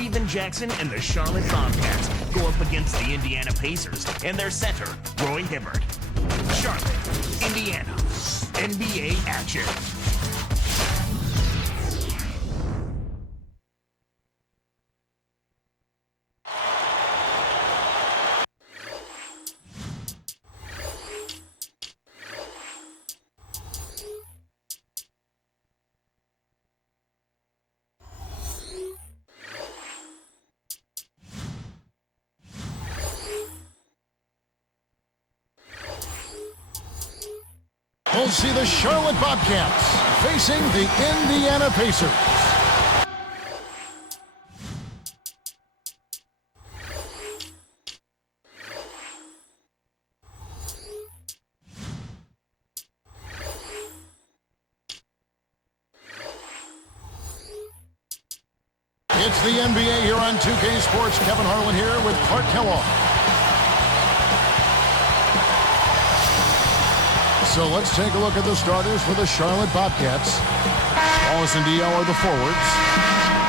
Steven Jackson and the Charlotte Bobcats go up against the Indiana Pacers and their center, Roy Hibbert. Charlotte, Indiana, NBA action. We'll see the Charlotte Bobcats facing the Indiana Pacers. It's the NBA here on 2K Sports. Kevin Harlan here with Clark Kellogg. So let's take a look at the starters for the Charlotte Bobcats. Wallace and Diallo are the forwards.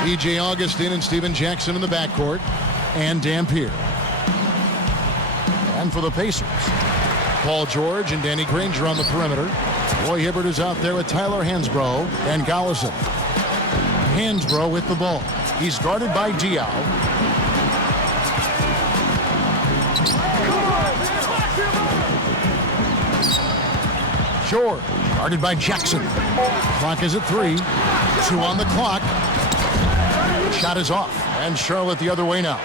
E.J. Augustine and Steven Jackson in the backcourt. And Dampier. And for the Pacers, Paul George and Danny Granger on the perimeter. Roy Hibbert is out there with Tyler Hansbrough and Gollison. Hansbrough with the ball. He's guarded by Diallo. George, guarded by Jackson. Clock is at 3. 2 on the clock. Shot is off. And Charlotte the other way now.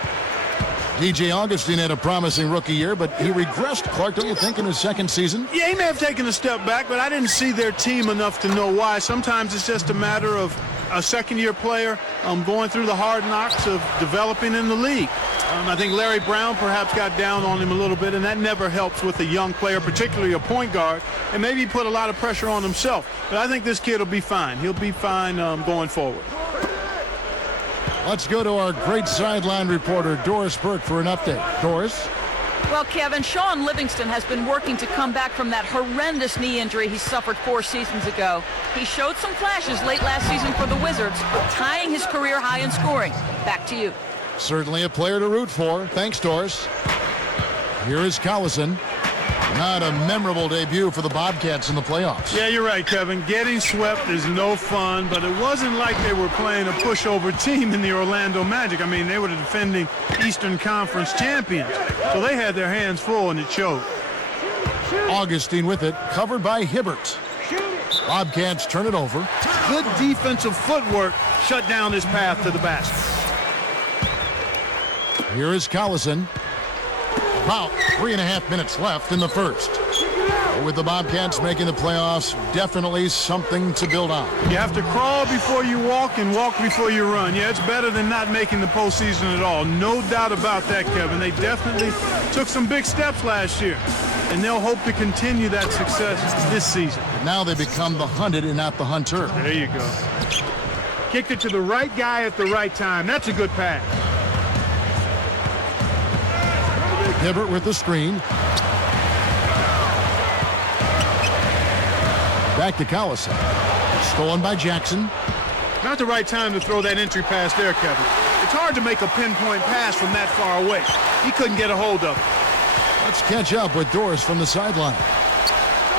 DJ Augustine had a promising rookie year, but he regressed, Clark, don't you think, in his second season? Yeah, he may have taken a step back, but I didn't see their team enough to know why. Sometimes it's just a matter of a second-year player going through the hard knocks of developing in the league. I think Larry Brown perhaps got down on him a little bit, and that never helps with a young player, particularly a point guard, and maybe he put a lot of pressure on himself. But I think this kid will be fine. He'll be fine going forward. Let's go to our great sideline reporter, Doris Burke, for an update. Doris? Well, Kevin, Sean Livingston has been working to come back from that horrendous knee injury he suffered 4 seasons ago. He showed some flashes late last season for the Wizards, tying his career high in scoring. Back to you. Certainly a player to root for. Thanks, Doris. Here is Collison. Not a memorable debut for the Bobcats in the playoffs. Yeah, you're right, Kevin. Getting swept is no fun, but it wasn't like they were playing a pushover team in the Orlando Magic. I mean, they were the defending Eastern Conference champions, so they had their hands full, and it showed. Augustine with it, covered by Hibbert. Bobcats turn it over. Good defensive footwork shut down his path to the basket. Here is Collison. About 3.5 minutes left in the first. With the Bobcats making the playoffs, definitely something to build on. You have to crawl before you walk and walk before you run. Yeah, it's better than not making the postseason at all. No doubt about that, Kevin. They definitely took some big steps last year, and they'll hope to continue that success this season. Now they become the hunted and not the hunter. There you go. Kicked it to the right guy at the right time. That's a good pass. Hibbert with the screen. Back to Collison. Stolen by Jackson. Not the right time to throw that entry pass there, Kevin. It's hard to make a pinpoint pass from that far away. He couldn't get a hold of it. Let's catch up with Doris from the sideline.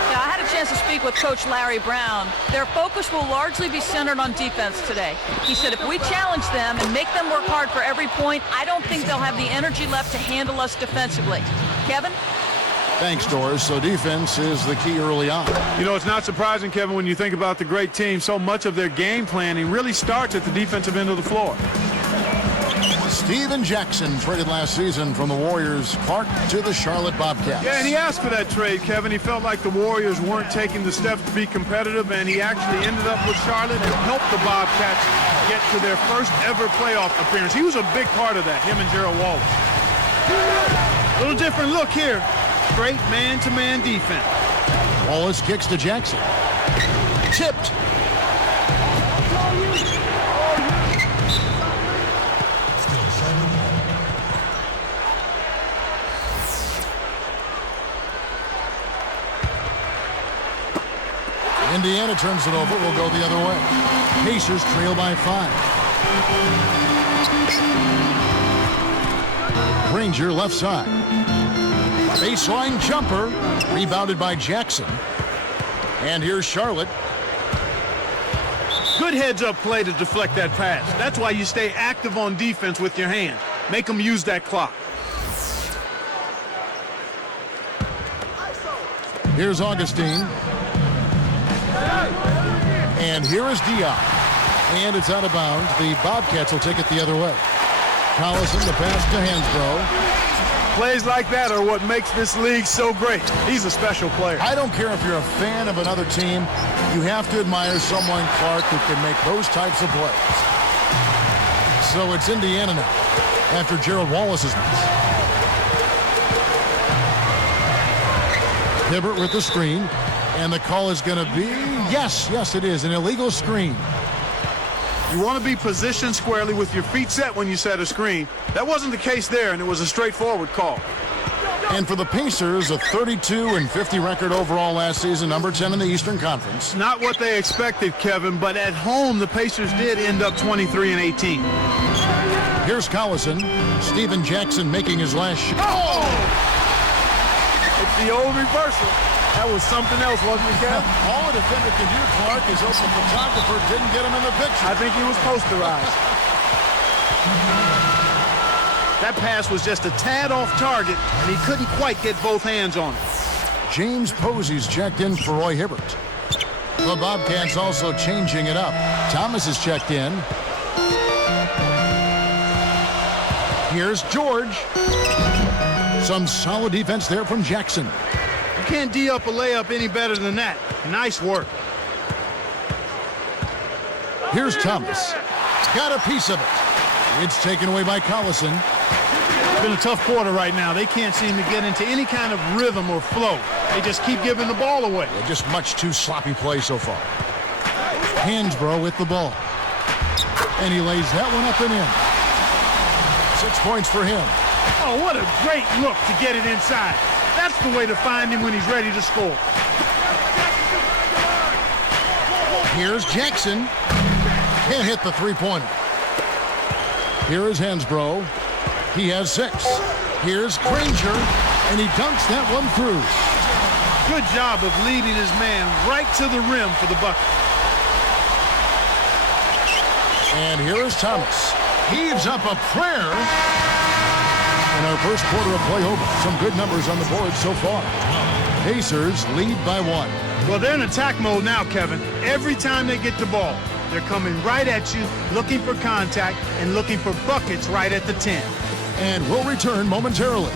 Yeah, I had a chance to speak with Coach Larry Brown. Their focus will largely be centered on defense today. He said if we challenge them and make them work hard for every point, I don't think they'll have the energy left to handle us defensively. Kevin? Thanks, Doris. So defense is the key early on. You know, it's not surprising, Kevin, when you think about the great team. So much of their game planning really starts at the defensive end of the floor. Steven Jackson traded last season from the Warriors, Clark, to the Charlotte Bobcats. Yeah, and he asked for that trade, Kevin. He felt like the Warriors weren't taking the steps to be competitive, and he actually ended up with Charlotte and helped the Bobcats get to their first ever playoff appearance. He was a big part of that, him and Gerald Wallace. A little different look here. Great man-to-man defense. Wallace kicks to Jackson. Tipped. Indiana turns it over. We'll go the other way. Pacers trail by 5. Granger left side. Baseline jumper, rebounded by Jackson. And here's Charlotte. Good heads-up play to deflect that pass. That's why you stay active on defense with your hand. Make them use that clock. Here's Augustine. And here is Diop. And it's out of bounds. The Bobcats will take it the other way. Collison, the pass to Hansbrough. Plays like that are what makes this league so great. He's a special player. I don't care if you're a fan of another team. You have to admire someone, Clark, who can make those types of plays. So it's Indiana now after Gerald Wallace's miss. Hibbert with the screen. And the call is going to be, yes, it is, an illegal screen. You want to be positioned squarely with your feet set when you set a screen. That wasn't the case there, and it was a straightforward call. And for the Pacers, a 32-50 record overall last season, number 10 in the Eastern Conference. Not what they expected, Kevin, but at home, the Pacers did end up 23-18. Here's Collison. Steven Jackson making his last shot. Oh! It's the old reversal. That was something else, wasn't it, Kev? All a defender can do, Clark, is hope the photographer didn't get him in the picture. I think he was posterized. That pass was just a tad off target, and he couldn't quite get both hands on it. James Posey's checked in for Roy Hibbert. The Bobcats also changing it up. Thomas is checked in. Here's George. Some solid defense there from Jackson. You can't D up a layup any better than that. Nice work. Here's Thomas. Got a piece of it. It's taken away by Collison. It's been a tough quarter right now. They can't seem to get into any kind of rhythm or flow. They just keep giving the ball away. Yeah, just much too sloppy play so far. Hansbrough with the ball. And he lays that one up and in. 6 points for him. Oh, what a great look to get it inside. That's the way to find him when he's ready to score. Here's Jackson. Can't hit the three-pointer. Here is Hansbrough. He has 6. Here's Granger, and he dunks that one through. Good job of leading his man right to the rim for the bucket. And here is Thomas. Heaves up a prayer. In our first quarter of play over, some good numbers on the board so far. Pacers lead by 1. Well, they're in attack mode now, Kevin. Every time they get the ball, they're coming right at you, looking for contact, and looking for buckets right at the 10. And we'll return momentarily.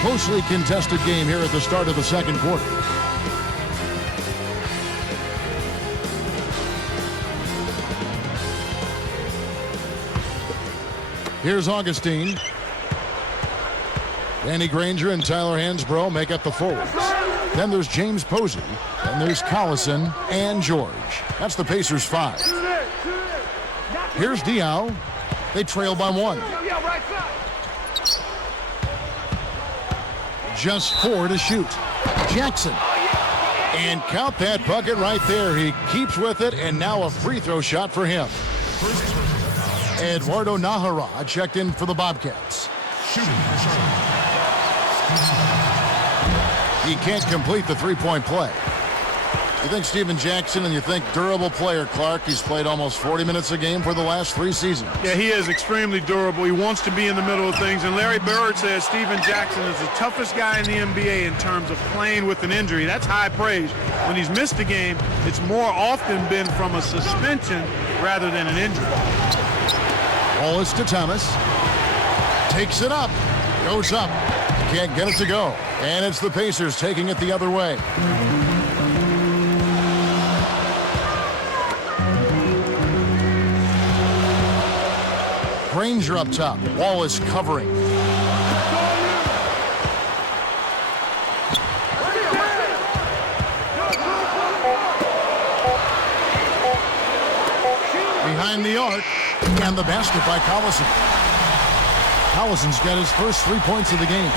Closely contested game here at the start of the second quarter. Here's Augustine. Danny Granger and Tyler Hansbrough make up the forwards. Then there's James Posey. And there's Collison and George. That's the Pacers 5. Here's Diop. They trail by 1. Just 4 to shoot. Jackson. And count that bucket right there. He keeps with it, and now a free throw shot for him. Eduardo Nahara checked in for the Bobcats. He can't complete the three-point play. You think Steven Jackson and you think durable player, Clark. He's played almost 40 minutes a game for the last 3 seasons. Yeah, he is extremely durable. He wants to be in the middle of things. And Larry Bird says Steven Jackson is the toughest guy in the NBA in terms of playing with an injury. That's high praise. When he's missed a game, it's more often been from a suspension rather than an injury. Wallace to Thomas. Takes it up. Goes up. Can't get it to go. And it's the Pacers taking it the other way. Granger up top. Wallace covering. Behind the arc. And the basket by Collison. Collison's got his first 3 points of the game.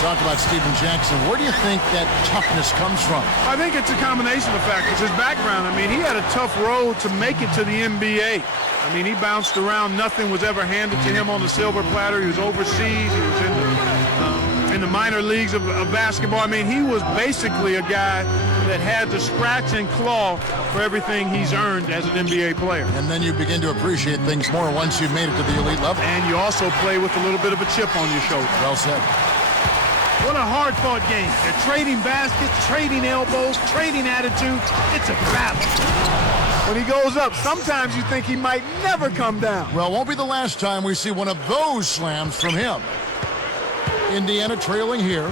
Talk about Steven Jackson. Where do you think that toughness comes from? I think it's a combination of factors. His background, I mean, he had a tough road to make it to the NBA. I mean, he bounced around. Nothing was ever handed to him on the silver platter. He was overseas. He was in the minor leagues of basketball. I mean, he was basically a guy that had to scratch and claw for everything he's earned as an NBA player. And then you begin to appreciate things more once you've made it to the elite level. And you also play with a little bit of a chip on your shoulder. Well said. What a hard-fought game. They're trading baskets, trading elbows, trading attitudes. It's a battle. When he goes up, sometimes you think he might never come down. Well, won't be the last time we see one of those slams from him. Indiana trailing here.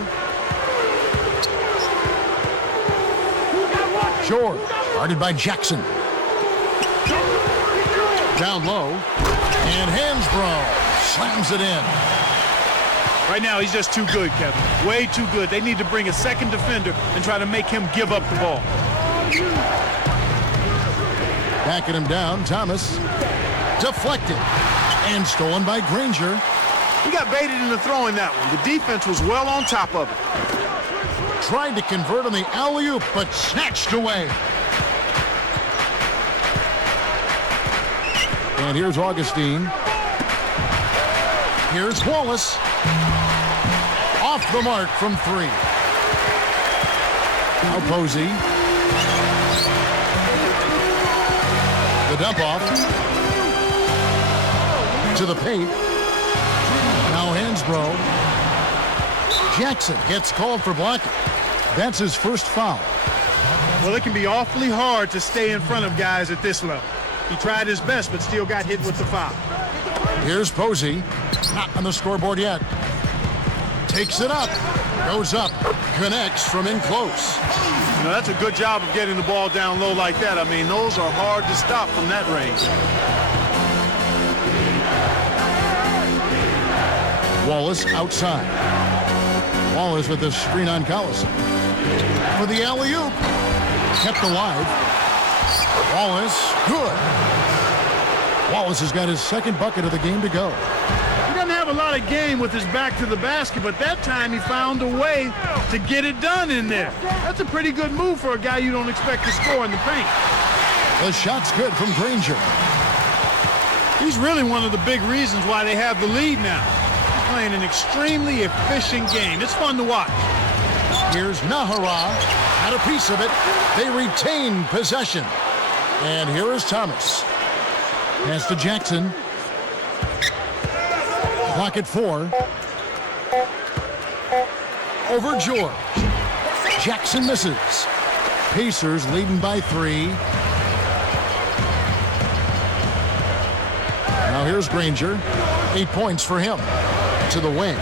George, guarded by Jackson. Down low. And Hansbrough slams it in. Right now, he's just too good, Kevin. Way too good. They need to bring a second defender and try to make him give up the ball. Backing him down, Thomas. Deflected. And stolen by Granger. He got baited into throwing that one. The defense was well on top of it. Tried to convert on the alley-oop, but snatched away. And here's Augustine. Here's Wallace. Off the mark from three. Now Posey. The dump off. To the paint. Now Hansbrough. Jackson gets called for blocking. That's his first foul. Well, it can be awfully hard to stay in front of guys at this level. He tried his best, but still got hit with the foul. Here's Posey. Not on the scoreboard yet. Takes it up. Goes up. Connects from in close. You know, that's a good job of getting the ball down low like that. I mean, those are hard to stop from that range. Wallace outside. Wallace with the screen on Collison. For the alley-oop. Kept alive. Wallace, good. Wallace has got his second bucket of the game to go. He doesn't have a lot of game with his back to the basket, but that time he found a way to get it done in there. That's a pretty good move for a guy you don't expect to score in the paint. The shot's good from Granger. He's really one of the big reasons why they have the lead now. He's playing an extremely efficient game. It's fun to watch. Here's Nahara. Had a piece of it. They retain possession. And here is Thomas. Pass to Jackson. Clock at 4. Over George. Jackson misses. Pacers leading by 3. Now here's Granger. 8 points for him. To the wing.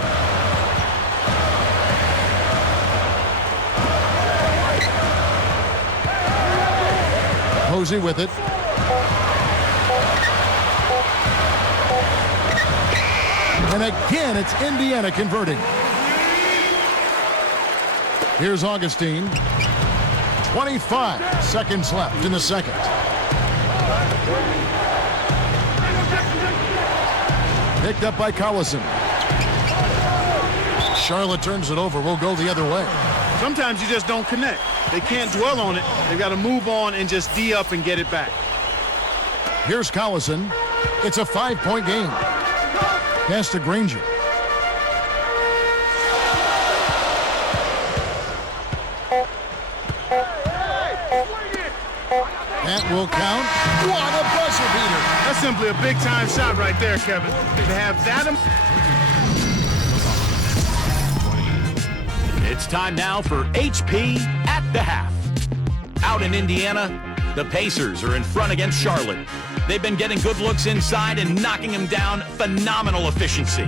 Posey with it. And again, it's Indiana converting. Here's Augustine. 25 seconds left in the second. Picked up by Collison. Charlotte turns it over. We'll go the other way. Sometimes you just don't connect. They can't dwell on it. They've got to move on and just D up and get it back. Here's Collison. It's a 5-point game. Pass to Granger. That will count. What a buzzer beater. That's simply a big-time shot right there, Kevin. To have that... It's time now for HP at the half. Out in Indiana, the Pacers are in front against Charlotte. They've been getting good looks inside and knocking them down. Phenomenal efficiency.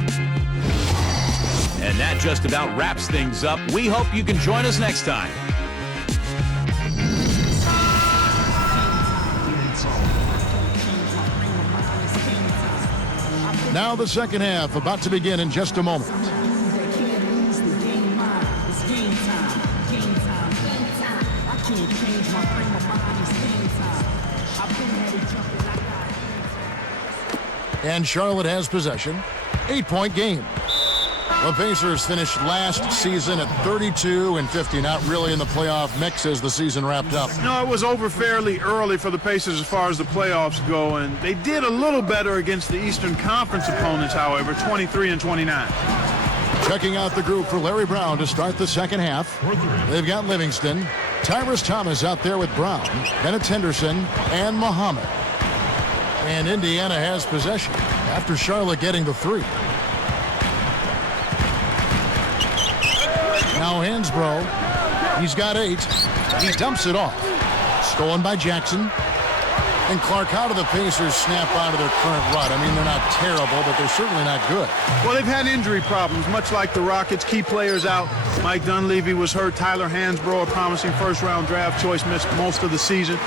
And that just about wraps things up. We hope you can join us next time. Now the second half about to begin in just a moment. And Charlotte has possession. 8-point game. The Pacers finished last season at 32-50, not really in the playoff mix as the season wrapped up. No, it was over fairly early for the Pacers as far as the playoffs go, and they did a little better against the Eastern Conference opponents, however, 23-29. Checking out the group for Larry Brown to start the second half. They've got Livingston, Tyrese Thomas out there with Brown, Bennett Henderson, and Muhammad. And Indiana has possession after Charlotte getting the three. Now Hansbrough, he's got 8. He dumps it off. Stolen by Jackson. And Clark, how do the Pacers snap out of their current rut? I mean, they're not terrible, but they're certainly not good. Well, they've had injury problems, much like the Rockets. Key players out. Mike Dunleavy was hurt. Tyler Hansbrough, a promising first-round draft choice, missed most of the season.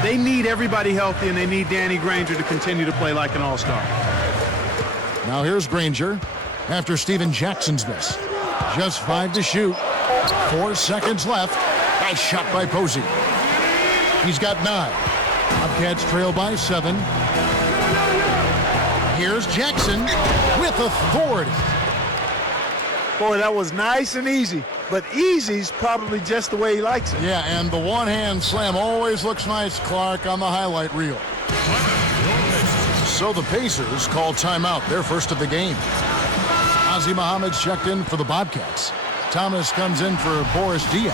They need everybody healthy, and they need Danny Granger to continue to play like an all-star. Now here's Granger after Steven Jackson's miss. Just 5 to shoot. 4 seconds left. Nice shot by Posey. He's got 9. Bobcats trail by 7. Here's Jackson with authority. Boy, that was nice and easy, but easy's probably just the way he likes it. Yeah, and the one-hand slam always looks nice, Clark, on the highlight reel. So the Pacers call timeout, their first of the game. Ozzie Muhammad's checked in for the Bobcats. Thomas comes in for Boris Diaw.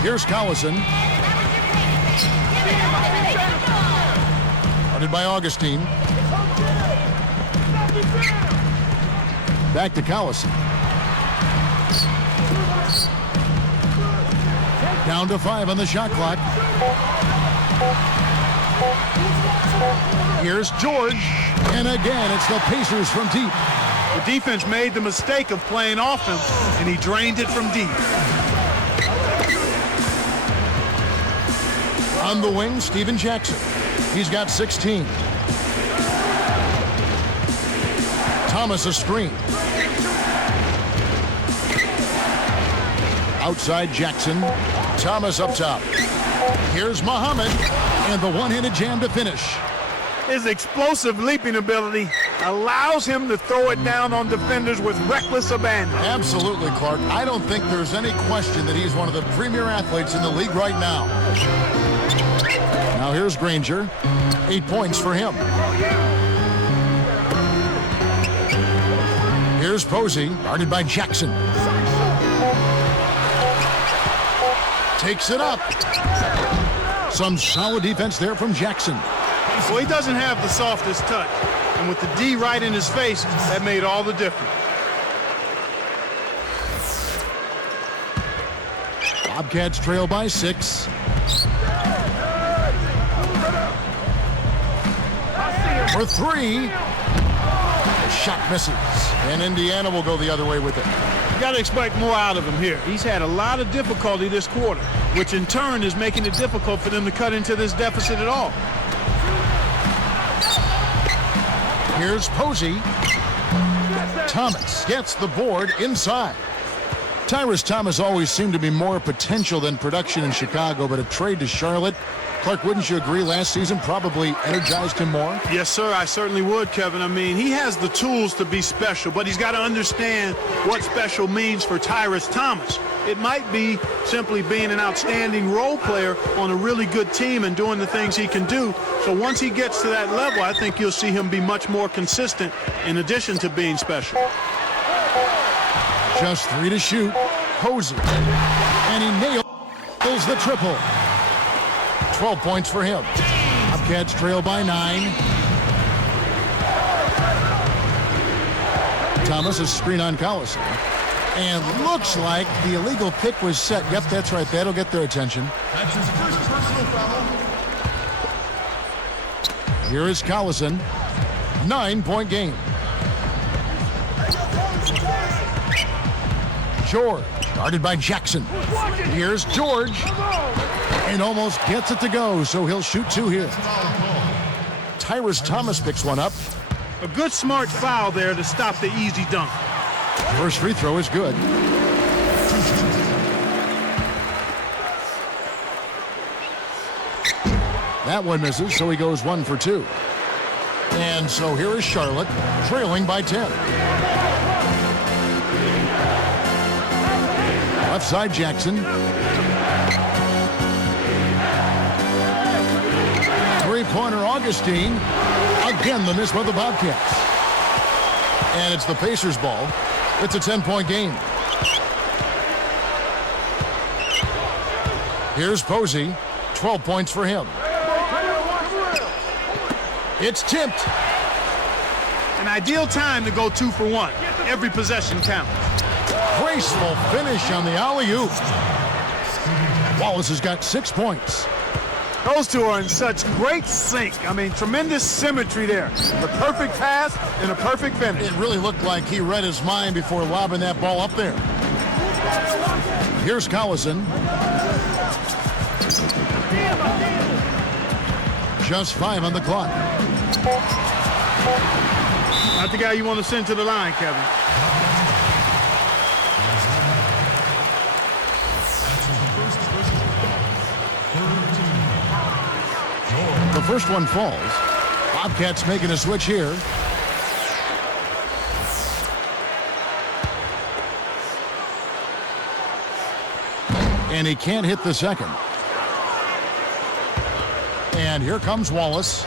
Here's Collison. Guarded by Augustine. Back to Collison. Down to 5 on the shot clock. Here's George. And again, it's the Pacers from deep. The defense made the mistake of playing off him, and he drained it from deep. On the wing, Steven Jackson. He's got 16. Thomas a screen. Outside Jackson. Thomas up top. Here's Muhammad. And the one-handed jam to finish. His explosive leaping ability allows him to throw it down on defenders with reckless abandon. Absolutely, Clark. I don't think there's any question that he's one of the premier athletes in the league right now. Now here's Granger. 8 points for him. Here's Posey, guarded by Jackson. Takes it up. Some solid defense there from Jackson. Well, he doesn't have the softest touch. And with the D right in his face, that made all the difference. Bobcats trail by 6. For 3. The shot misses. And Indiana will go the other way with it. You got to expect more out of him here. He's had a lot of difficulty this quarter, which in turn is making it difficult for them to cut into this deficit at all. Here's Posey. Thomas gets the board inside. Tyrese Thomas always seemed to be more potential than production in Chicago, but a trade to Charlotte, Clark, wouldn't you agree last season probably energized him more? Yes, sir, I certainly would, Kevin. I mean, he has the tools to be special, but he's got to understand what special means for Tyrese Thomas. It might be simply being an outstanding role player on a really good team and doing the things he can do. So once he gets to that level, I think you'll see him be much more consistent in addition to being special. Just 3 to shoot. Posey. And he nails the triple. 12 points for him. Bobcats trail by 9. Thomas is screen on Collison. And looks like the illegal pick was set. Yep, that's right. That'll get their attention. That's his first personal foul. Here is Collison. 9-point game. George, guarded by Jackson. Here's George. And almost gets it to go, so he'll shoot 2 here. Tyrese Thomas picks one up. A good, smart foul there to stop the easy dunk. First free throw is good. That one misses, so he goes 1 for 2. And so here is Charlotte, trailing by 10. Left side, Jackson. Three-pointer, Augustine. Again, the miss by the Bobcats. And it's the Pacers' ball. It's a 10-point game. Here's Posey. 12 points for him. It's tipped. An ideal time to go 2 for 1. Every possession counts. Graceful finish on the alley-oop. Wallace has got 6 points. Those two are in such great sync. I mean, tremendous symmetry there. The perfect pass and a perfect finish. It really looked like he read his mind before lobbing that ball up there. Here's Collison. Just 5 on the clock. Not the guy you want to send to the line, Kevin. The first one falls. Bobcats making a switch here. And he can't hit the second. And here comes Wallace.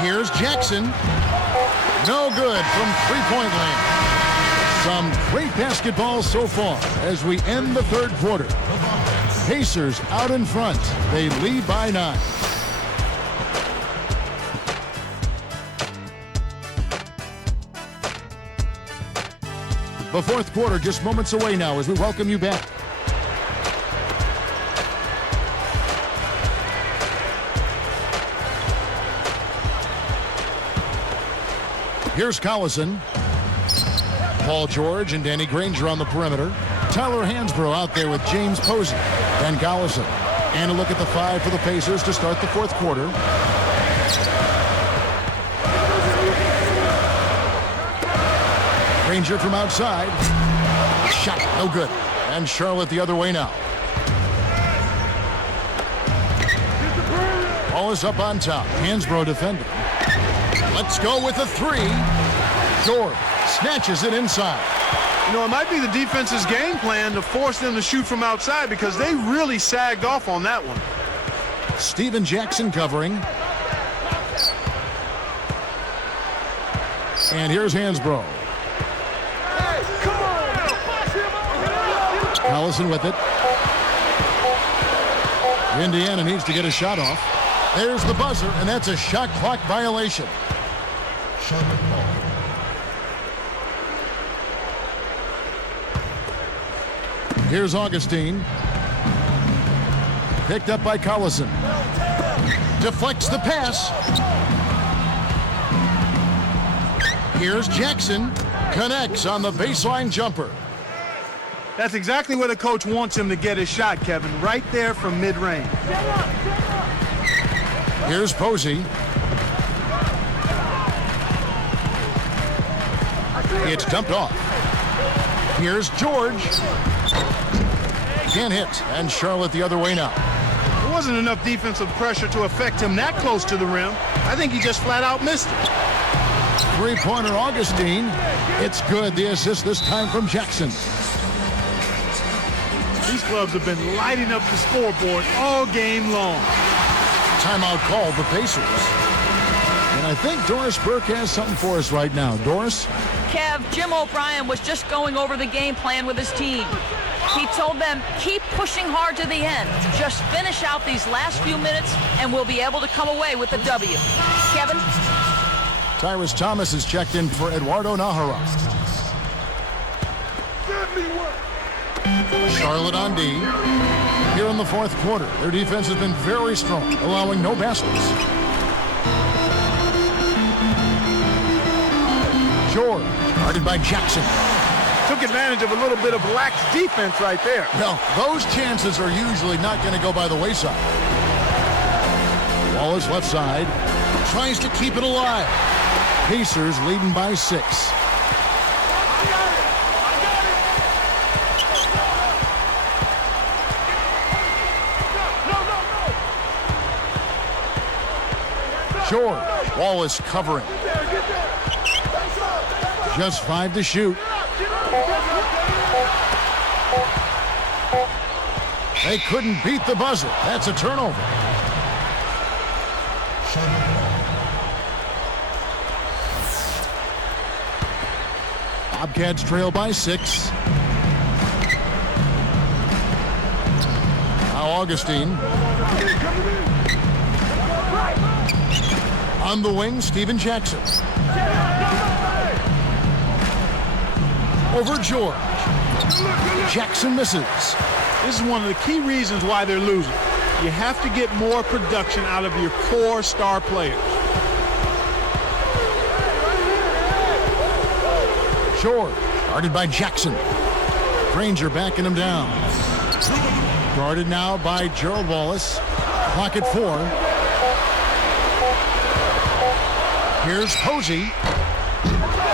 Here's Jackson. No good from three-point land. Some great basketball so far as we end the third quarter. Pacers out in front. They lead by 9. The fourth quarter just moments away now as we welcome you back. Here's Collison. Paul George and Danny Granger on the perimeter. Tyler Hansbrough out there with James Posey and Collison. And a look at the 5 for the Pacers to start the fourth quarter. Granger from outside. Shot, no good. And Charlotte the other way now. Ball is up on top. Hansbrough defending. Let's go with a 3. George snatches it inside. You know, it might be the defense's game plan to force them to shoot from outside because they really sagged off on that one. Steven Jackson covering. And here's Hansbrough. Collison with it. Indiana needs to get a shot off. There's the buzzer, and that's a shot clock violation. Here's Augustine. Picked up by Collison. Deflects the pass. Here's Jackson. Connects on the baseline jumper. That's exactly where the coach wants him to get his shot, Kevin. Right there from mid-range. Here's Posey. It's dumped off. Here's George. Can't hit. And Charlotte the other way now. There wasn't enough defensive pressure to affect him that close to the rim. I think he just flat out missed it. Three-pointer Augustine. It's good. The assist this time from Jackson. These clubs have been lighting up the scoreboard all game long. Timeout called the Pacers. And I think Doris Burke has something for us right now. Doris? Kev, Jim O'Brien was just going over the game plan with his team. He told them, keep pushing hard to the end. Just finish out these last few minutes, and we'll be able to come away with a W. Kevin? Tyrus Thomas is checked in for Eduardo Nahara. Charlotte on D. Here in the fourth quarter, their defense has been very strong, allowing no baskets. George, guarded by Jackson. Took advantage of a little bit of lax defense right there. Well, those chances are usually not going to go by the wayside. Wallace left side, tries to keep it alive. Pacers leading by 6. George. Wallace covering. Just 5 to shoot. They couldn't beat the buzzer. That's a turnover. Bobcats trail by 6. Now Augustine. On the wing, Steven Jackson. Over George. Jackson misses. This is one of the key reasons why they're losing. You have to get more production out of your core star players. George, guarded by Jackson. Granger backing him down. Guarded now by Gerald Wallace. Clock at 4. Here's Posey.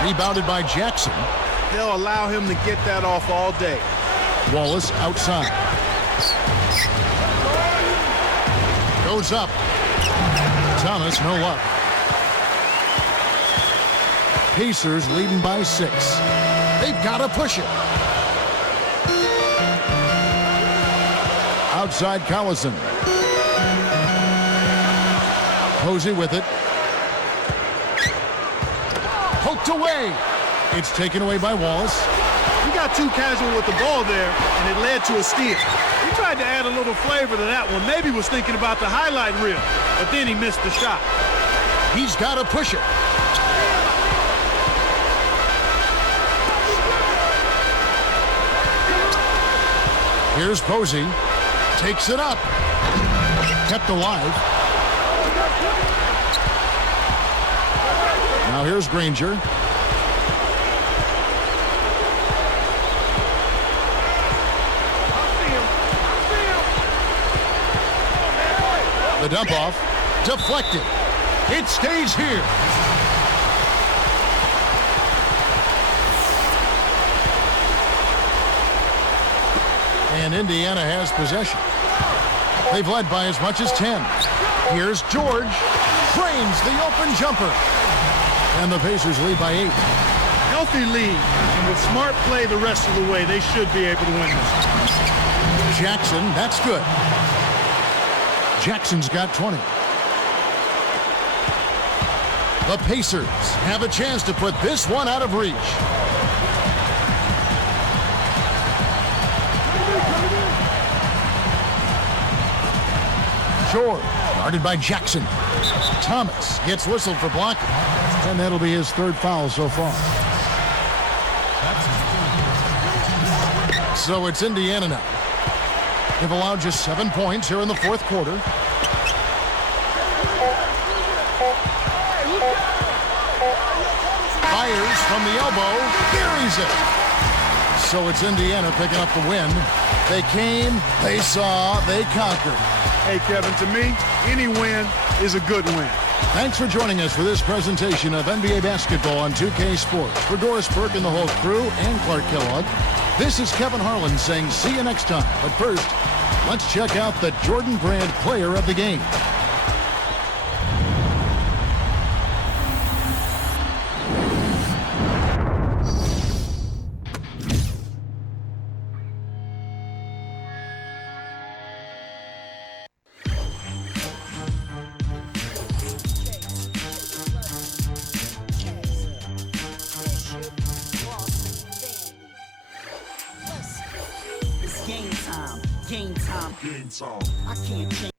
Rebounded by Jackson. They'll allow him to get that off all day. Wallace outside. Goes up. Thomas, no luck. Pacers leading by 6. They've got to push it. Outside Collison. Posey with it. Poked away. It's taken away by Wallace. He got too casual with the ball there, and it led to a steal. He tried to add a little flavor to that one. Maybe was thinking about the highlight reel, but then he missed the shot. He's got to push it. Here's Posey. Takes it up. Kept alive. Now here's Granger. The dump off. Deflected. It stays here. And Indiana has possession. They've led by as much as 10. Here's George. Drains the open jumper. And the Pacers lead by 8. Healthy lead, and with smart play the rest of the way, they should be able to win this. Jackson, that's good. Jackson's got 20. The Pacers have a chance to put this one out of reach. George, guarded by Jackson. Thomas gets whistled for blocking, and that'll be his 3rd foul so far. So it's Indiana now. They've allowed just 7 points here in the 4th quarter. Fires from the elbow, buries it. So it's Indiana picking up the win. They came, they saw, they conquered. Hey, Kevin, to me, any win is a good win. Thanks for joining us for this presentation of NBA basketball on 2K Sports. For Doris Burke and the whole crew and Clark Kellogg, this is Kevin Harlan saying see you next time. But first, let's check out the Jordan Brand player of the game. Game time. I can't change